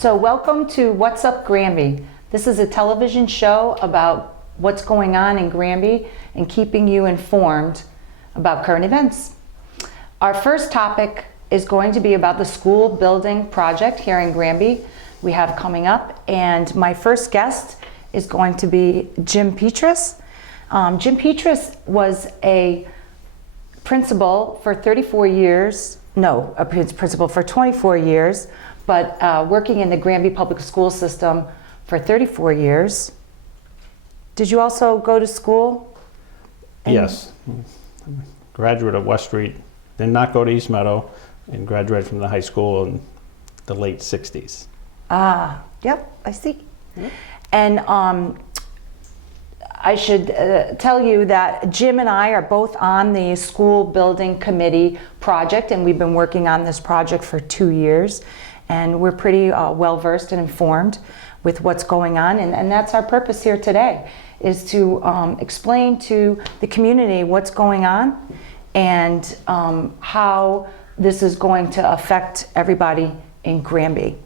So welcome to What's Up Granby. This is a television show about what's going on in Granby and keeping you informed about current events. Our first topic is going to be about the school building project here in Granby we have coming up, and my first guest is going to be Jim Pietras. Jim Pietras was a principal for 34 years, no, a principal for 24 years, but working in the Granby public school system for 34 years. Did you also go to school? Yes, graduate of West Street, did not go to East Meadow, and graduated from the high school in the late 60s. Ah, yep, I see. Yep. And I should tell you that Jim and I are both on the school building committee project, and we've been working on this project for 2 years, and we're pretty well versed and informed with what's going on, and that's our purpose here today, is to explain to the community what's going on and how this is going to affect everybody in Granby.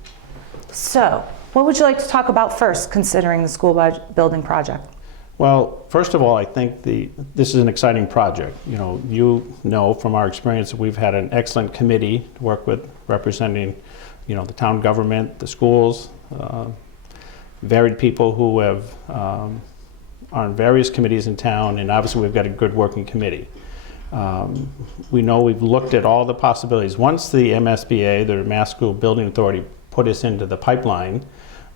So, what would you like to talk about first, considering the school building project? Well, first of all, I think this is an exciting project. You know from our experience that we've had an excellent committee to work with, representing, the town government, the schools, varied people who have are on various committees in town, and obviously we've got a good working committee. We know we've looked at all the possibilities. Once the MSBA, the Mass School Building Authority, put us into the pipeline,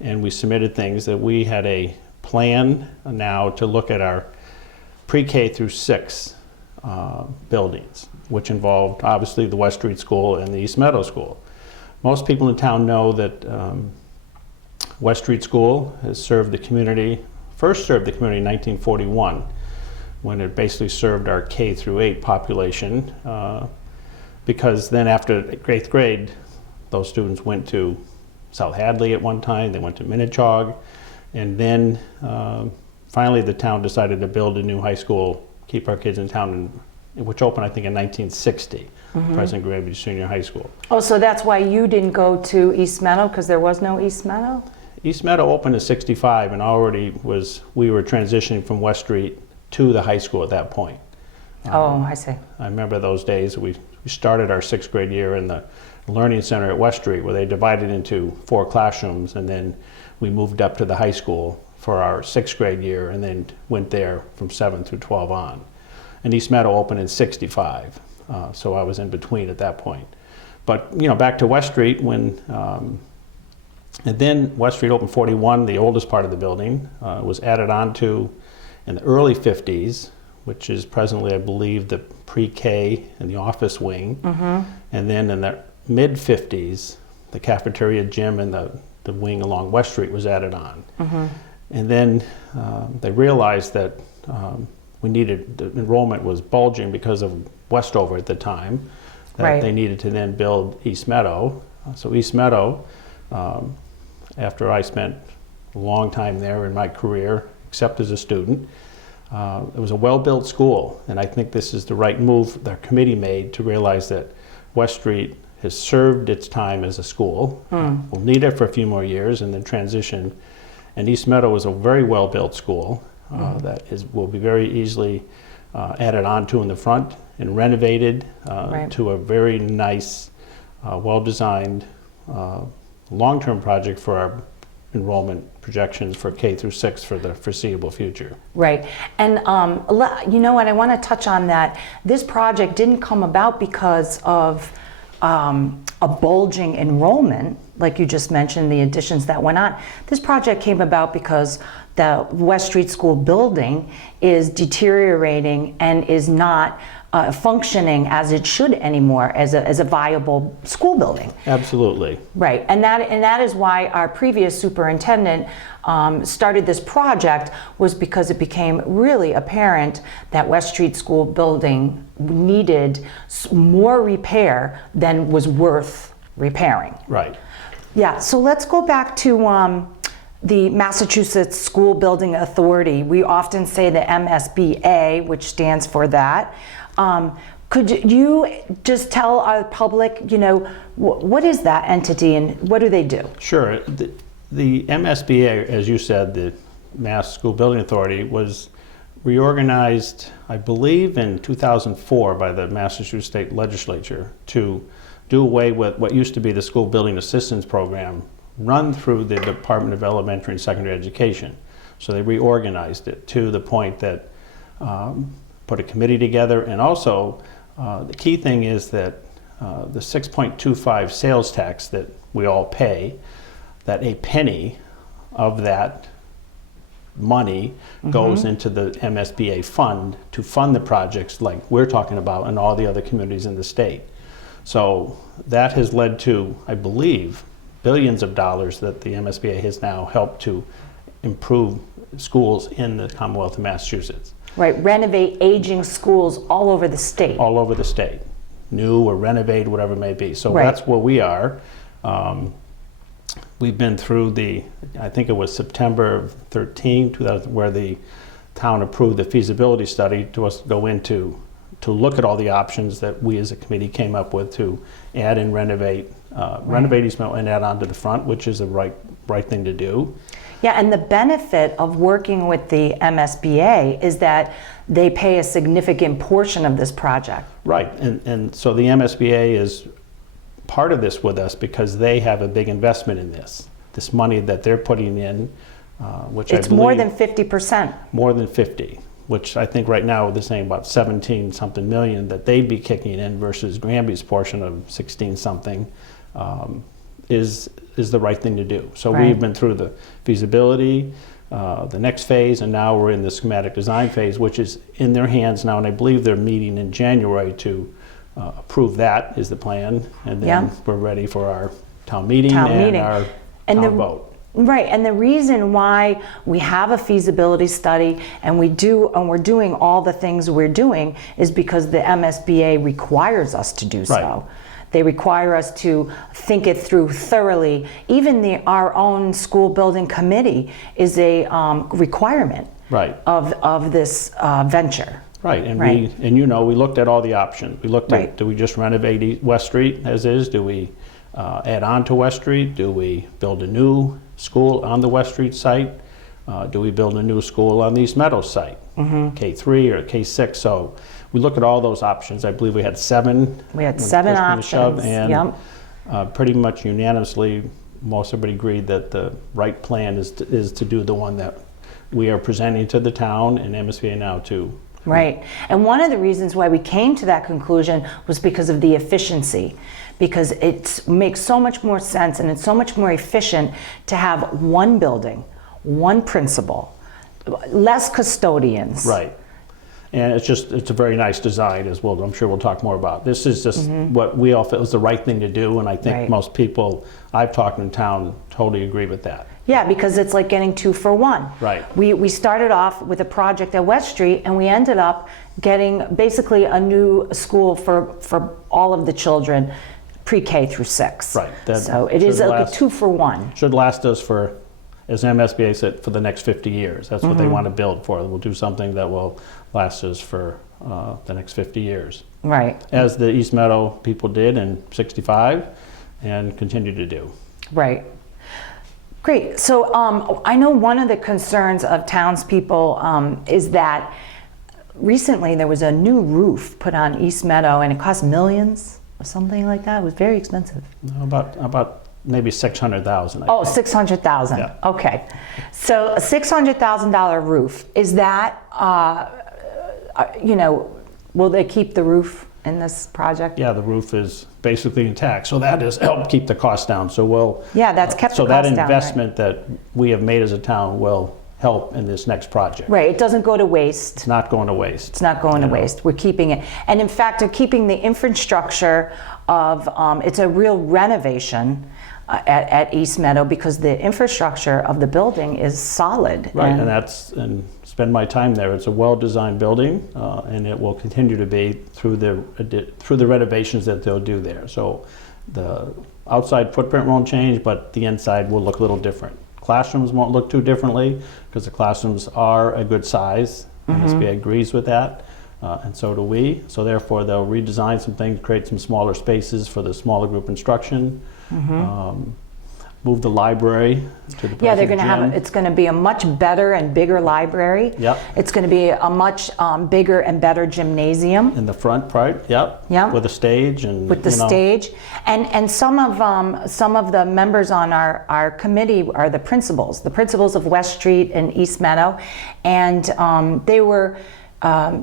and we submitted things, that we had a plan now to look at our pre-K through 6 buildings, which involved obviously the West Street School and the East Meadow School. Most people in town know that West Street School has served the community, first served the community in 1941, when it basically served our K through 8 population, because then after 8th grade, those students went to South Hadley at one time, they went to Minnechaug, and then finally the town decided to build a new high school, keep our kids in town, which opened I think in 1960, President Granby Senior High School. Oh, so that's why you didn't go to East Meadow, because there was no East Meadow? East Meadow opened in 65, and we were transitioning from West Street to the high school at that point. Oh, I see. I remember those days. We started our 6th grade year in the Learning Center at West Street, where they divided into 4 classrooms, and then we moved up to the high school for our 6th grade year, and then went there from 7 through 12 on. And East Meadow opened in 65, so I was in between at that point. But back to West Street, and then West Street opened 41, the oldest part of the building, was added on to in the early 50s, which is presently, I believe, the pre-K and the office wing. And then in the mid-50s, the cafeteria, gym, and the wing along West Street was added on. And then they realized that the enrollment was bulging because of Westover at the time, that they needed to then build East Meadow. So East Meadow, after I spent a long time there in my career, except as a student, it was a well-built school, and I think this is the right move the committee made to realize that West Street has served its time as a school. We'll need it for a few more years and then transition. And East Meadow is a very well-built school that will be very easily added onto in the front and renovated to a very nice, well-designed, long-term project for our enrollment projections for K through 6 for the foreseeable future. Right, and you know what, I want to touch on that. This project didn't come about because of a bulging enrollment, like you just mentioned, the additions that went on. This project came about because the West Street School building is deteriorating and is not functioning as it should anymore as a viable school building. Absolutely. Right, and that is why our previous superintendent started this project, was because it became really apparent that West Street School building needed more repair than was worth repairing. Right. Yeah, so let's go back to the Massachusetts School Building Authority. We often say the MSBA, which stands for that. Could you just tell our public, what is that entity and what do they do? Sure. The MSBA, as you said, the Mass School Building Authority, was reorganized, I believe, in 2004 by the Massachusetts State Legislature to do away with what used to be the School Building Assistance Program run through the Department of Elementary and Secondary Education. So they reorganized it to the point that put a committee together, and also the key thing is that the 6.25 sales tax that we all pay, that a penny of that money goes into the MSBA fund to fund the projects like we're talking about and all the other communities in the state. So that has led to, I believe, billions of dollars that the MSBA has now helped to improve schools in the Commonwealth of Massachusetts. Right, renovate aging schools all over the state. All over the state, new or renovate, whatever it may be. So Right. that's where we are. We've been through I think it was September 13, 2000, where the town approved the feasibility study to us to go into to look at all the options that we as a committee came up with to add and renovate East Meadow and add on to the front, which is the right thing to do. Yeah, and the benefit of working with the MSBA is that they pay a significant portion of this project. Right, and so the MSBA is part of this with us because they have a big investment in this money that they're putting in, which It's I believe more than 50%. more than 50, which I think right now they're saying about 17 something million that they'd be kicking in versus Granby's portion of 16 something is the right thing to do. So Right. we've been through the feasibility, the next phase, and now we're in the schematic design phase, which is in their hands now, and I believe they're meeting in January to approve that is the plan, and then Yeah. we're ready for our town meeting Town and meeting. our And town the- vote. Right, and the reason why we have a feasibility study and we're doing all the things we're doing is because the MSBA requires us to do so. Right. They require us to think it through thoroughly. Even our own school building committee is a requirement Right. of this venture. Right, and Right. we looked at all the options. We looked Right. at, do we just renovate West Street as is? Do we add on to West Street? Do we build a new school on the West Street site? Do we build a new school on the East Meadows site? K3 or K6? So we look at all those options. I believe we had seven. We had when seven push came to shove, options, And yep. pretty much unanimously, most everybody agreed that the right plan is to do the one that we are presenting to the town and MSBA now to. Right. And one of the reasons why we came to that conclusion was because of the efficiency. Because it makes so much more sense and it's so much more efficient to have one building, one principal, less custodians. Right. And it's a very nice design as well. I'm sure we'll talk more about. This is just what we all felt was the right thing to do, and I think Right. most people I've talked in town totally agree with that. Yeah, because it's like getting 2 for 1. Right. We started off with a project at West Street and we ended up getting basically a new school for all of the children, pre-K through 6. Right. That So it is should like a last- 2 for 1. Should last us for, as MSBA said, for the next 50 years. That's what they want to build for. We'll do something that will last us for the next 50 years. Right. As the East Meadow people did in '65 and continue to do. Right. Great. So I know one of the concerns of townspeople is that recently there was a new roof put on East Meadow and it cost millions or something like that. It was very expensive. About maybe 600,000. Oh, 600,000. Yeah. Okay. So a $600,000 roof, is that, will they keep the roof in this project? Yeah, the roof is basically intact, so that has helped keep the cost down. So we'll. Yeah, that's kept So the that cost down, right. investment that we have made as a town will help in this next project. Right, it doesn't go to waste. It's not going to waste. It's not going to You know. waste. We're keeping it. And in fact, they're keeping the infrastructure of, it's a real renovation at East Meadow because the infrastructure of the building is solid. Right, and spend my time there. It's a well-designed building, and it will continue to be through the renovations that they'll do there. So the outside footprint won't change, but the inside will look a little different. Classrooms won't look too differently because the classrooms are a good size. MSBA agrees with that. and so do we. So therefore, they'll redesign some things, create some smaller spaces for the smaller group instruction. Move the library to the present Yeah, they're going to gym. have, it's going to be a much better and bigger library. Yep. It's going to be a much bigger and better gymnasium. In the front part, yep. Yeah. With a stage and With the stage. And some of the members on our committee are the principals of West Street and East Meadow. And they were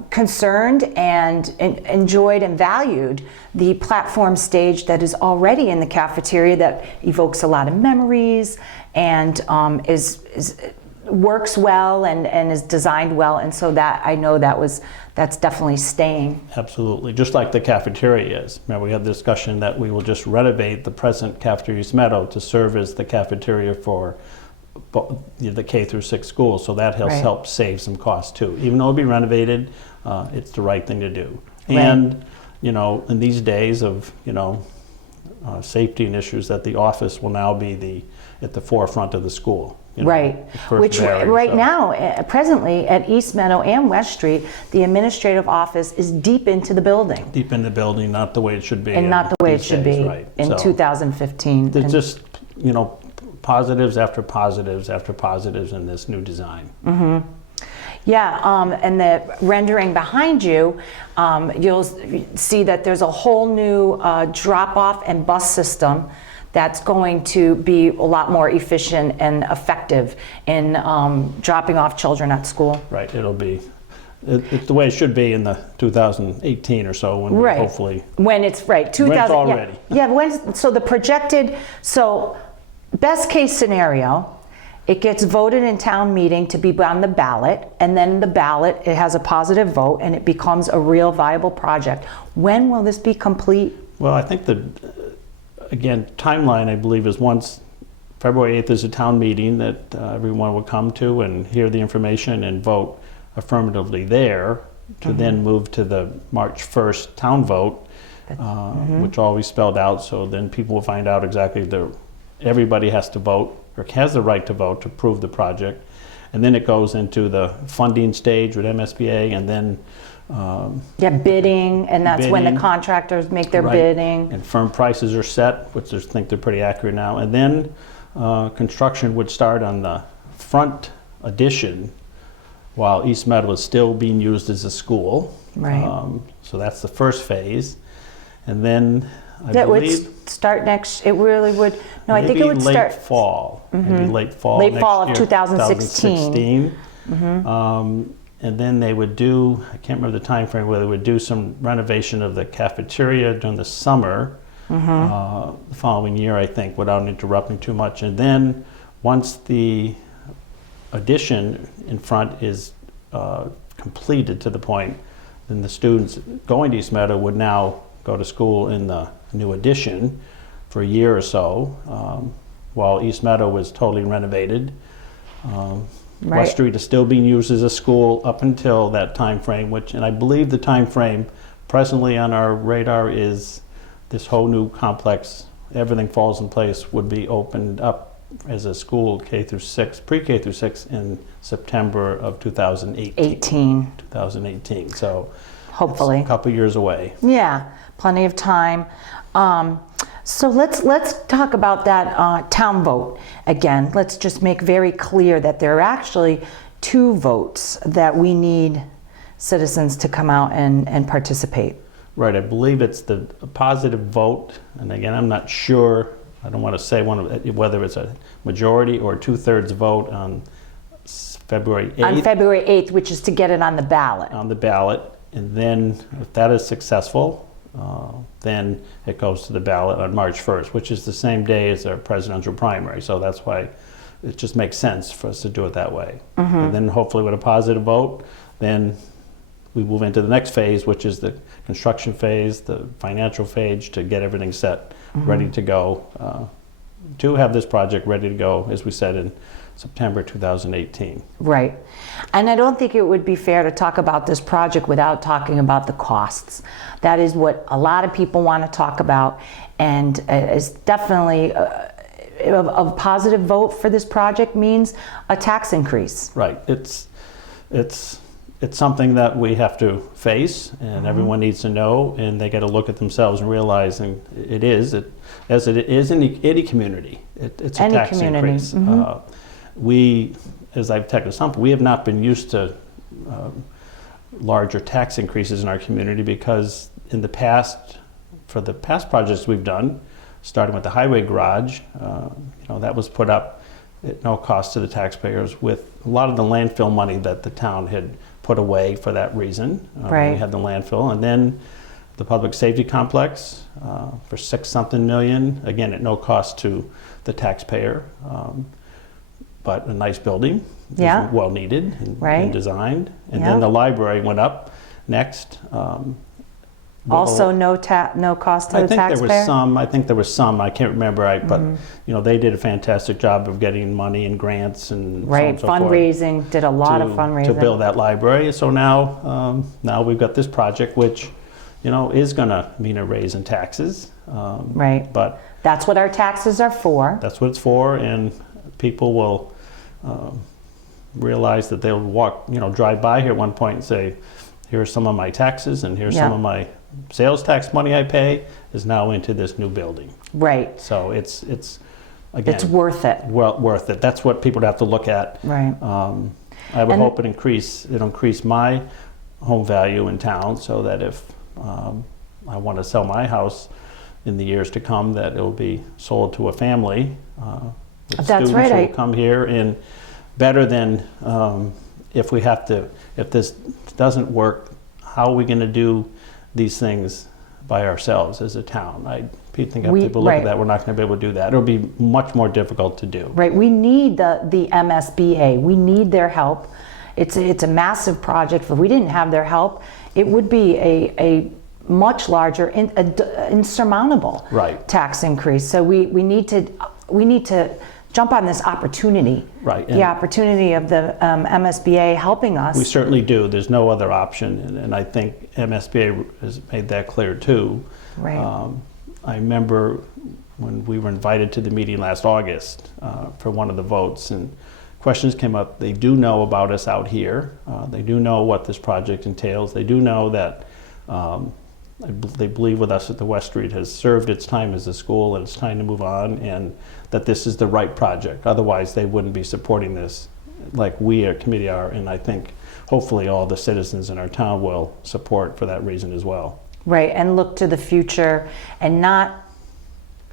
concerned and enjoyed and valued the platform stage that is already in the cafeteria that evokes a lot of memories and works well and is designed well. And so that I know that's definitely staying. Absolutely, just like the cafeteria is. Remember, we had the discussion that we will just renovate the present cafeteria East Meadow to serve as the cafeteria for the K through 6 schools. So that helps Right. help save some costs too. Even though it'll be renovated, it's the right thing to do. Right. And in these days of safety and issues, that the office will now be at the forefront of the school. Right, the first which bearing, right so. now, presently at East Meadow and West Street, the administrative office is deep into the building. Deep in the building, not the way it should be. And not the way it these should days, be right. in So 2015. There's And- just, positives after positives after positives in this new design. Yeah, and the rendering behind you, you'll see that there's a whole new drop-off and bus system that's going to be a lot more efficient and effective in dropping off children at school. Right, it's the way it should be in the 2018 or so when we Right. hopefully. When it's, right, 2000. When it's all ready. Yeah, so the projected, best case scenario, it gets voted in town meeting to be on the ballot, and then the ballot, it has a positive vote, and it becomes a real viable project. When will this be complete? Well, I think again, timeline, I believe, is once February 8th is a town meeting that everyone will come to and hear the information and vote affirmatively there, to then move to the March 1st town vote, which always spelled out, so then people will find out exactly everybody has to vote, or has the right to vote to approve the project. And then it goes into the funding stage with MSBA, and then Bidding, and that's when the Bidding. contractors make their Right. bidding. And firm prices are set, which I think they're pretty accurate now. And then construction would start on the front addition while East Meadow is still being used as a school. Right. So that's the first phase. And then I That would believe start it really would, no, I think it maybe would late start. fall. Maybe late fall Late next fall of year, 2016. And then they would do, I can't remember the time frame, where they would do some renovation of the cafeteria during the summer, the following year, I think, without interrupting too much. And then once the addition in front is completed to the point, then the students going to East Meadow would now go to school in the new addition for a year or so, while East Meadow was totally renovated. Right. West Street is still being used as a school up until that time frame, and I believe the time frame presently on our radar is this whole new complex, everything falls in place, would be opened up as a school K through 6, pre-K through 6 in September of 2018. 2018, so Hopefully. it's a couple years away. Yeah, plenty of time. So let's talk about that town vote again. Let's just make very clear that there are actually 2 votes that we need citizens to come out and participate. Right, I believe it's a positive vote, and again, I'm not sure, I don't want to say whether it's a majority or 2/3 vote on February 8th. On February 8th, which is to get it on the ballot. On the ballot, and then if that is successful, then it goes to the ballot on March 1st, which is the same day as our presidential primary. So that's why it just makes sense for us to do it that way. And then hopefully with a positive vote, then we move into the next phase, which is the construction phase, the financial phase, to get everything set, ready to go, to have this project ready to go, as we said, in September 2018. Right. And I don't think it would be fair to talk about this project without talking about the costs. That is what a lot of people want to talk about, and it's definitely a positive vote for this project means a tax increase. Right. It's it's something that we have to face, and everyone needs to know, and they got to look at themselves and realize, and as it is in any community, it's a Any tax community. increase. We, as I've taken something, we have not been used to larger tax increases in our community because in the past, for the past projects we've done, starting with the highway garage, that was put up at no cost to the taxpayers with a lot of the landfill money that the town had put away for that reason. Right. We had the landfill, and then the public safety complex for $6-something million, again at no cost to the taxpayer, but a nice building, Yeah. well needed and designed. And Yeah. then the library went up next. Also, no cost to the taxpayer? I think there was some, I can't remember, but they did a fantastic job of getting money and grants and so on Right, and so forth fundraising, did a lot of fundraising. to build that library. So now we've got this project, which is going to mean a raise in taxes. Right. But that's what our taxes are for. that's what it's for, and people will realize that they'll drive by here at one point and say, here's some of my taxes, and here's some of my sales tax money I pay is now into this new building. Right. So it's again, It's worth it. well worth it. That's what people have to look at. Right. I would hope it'll increase my home value in town, so that if I want to sell my house in the years to come, that it will be sold to a family. That's students right. who will come here, and better than if this doesn't work, how are we going to do these things by ourselves as a town? I think if people look at that, we're not going to be able to do that. It'll be much more difficult to do. Right. We need the MSBA. We need their help. It's a massive project. If we didn't have their help, it would be a much larger, insurmountable tax increase. So we need to jump on this opportunity. Right. The opportunity of the MSBA helping us. We certainly do. There's no other option, and I think MSBA has made that clear too. Right. I remember when we were invited to the meeting last August for one of the votes, and questions came up. They do know about us out here. They do know what this project entails. They do know that they believe with us that the West Street has served its time as a school and it's time to move on, and that this is the right project. Otherwise, they wouldn't be supporting this like we at committee are, and I think hopefully all the citizens in our town will support for that reason as well. Right, and look to the future and not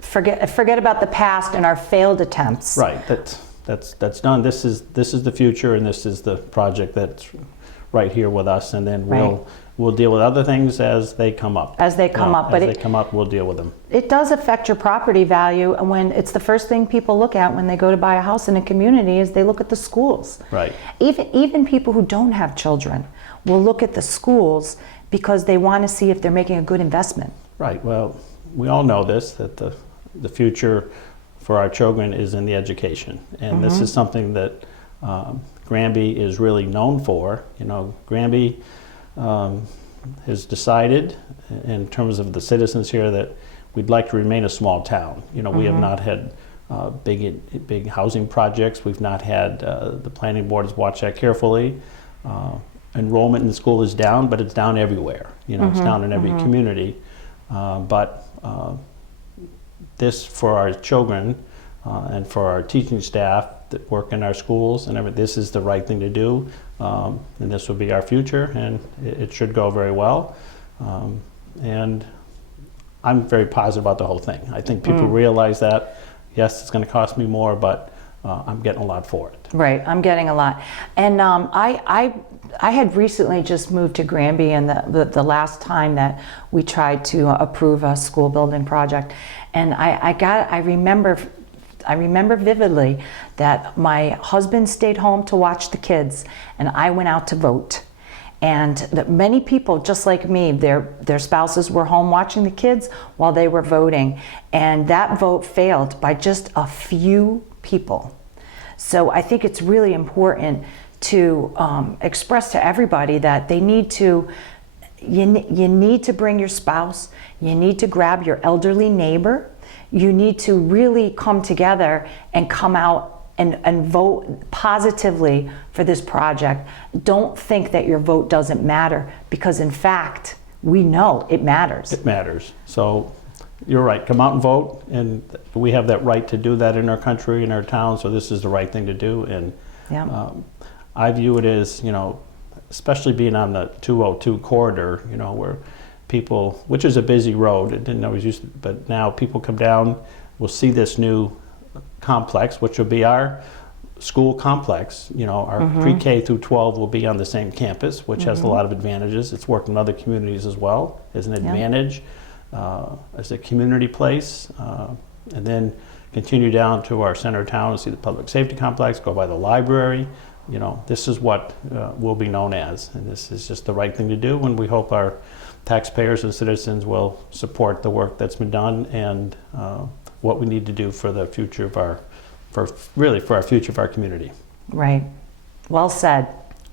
forget about the past and our failed attempts. Right, that's done. This is the future, and this is the project that's right here with us, and then we'll deal with other things as they come up. As they come up, but as they come up, we'll deal with them. It does affect your property value, and when it's the first thing people look at when they go to buy a house in a community is they look at the schools. Right. Even people who don't have children will look at the schools because they want to see if they're making a good investment. Right. Well, we all know this, that the future for our children is in the education, and this is something that Granby is really known for. Granby has decided, in terms of the citizens here, that we'd like to remain a small town. We have not had big housing projects. We've not had the planning board has watched that carefully. Enrollment in the school is down, but it's down everywhere. It's down in every community. But this, for our children and for our teaching staff that work in our schools and everything, this is the right thing to do. And this will be our future, and it should go very well. And I'm very positive about the whole thing. I think people realize that, yes, it's going to cost me more, but I'm getting a lot for it. Right, I'm getting a lot. And I had recently just moved to Granby, and the last time that we tried to approve a school building project, and I remember vividly that my husband stayed home to watch the kids, and I went out to vote. And that many people, just like me, their spouses were home watching the kids while they were voting, and that vote failed by just a few people. So I think it's really important to express to everybody that they need to, you need to bring your spouse, you need to grab your elderly neighbor, you need to really come together and come out and vote positively for this project. Don't think that your vote doesn't matter, because in fact, we know it matters. It matters. So you're right, come out and vote, and we have that right to do that in our country, in our town, so this is the right thing to do. And Yeah. I view it as, especially being on the 202 corridor, where people, which is a busy road, it didn't always used to, but now people come down, will see this new complex, which will be our school complex. Our pre-K through 12 will be on the same campus, which has a lot of advantages. It's worked in other communities as well as an advantage, as a community place, and then continue down to our center of town and see the public safety complex, go by the library. This is what we'll be known as, and this is just the right thing to do, and we hope our taxpayers and citizens will support the work that's been done and what we need to do for the future of for our future of our community. Right. Well said.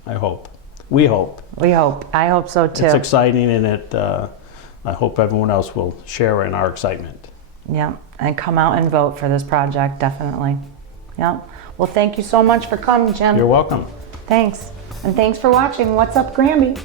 I hope. We hope. We hope. I hope so too. It's exciting, and I hope everyone else will share in our excitement. Yeah, and come out and vote for this project, definitely. Yeah. Well, thank you so much for coming, Jim. You're welcome. Thanks. And thanks for watching What's Up Granby.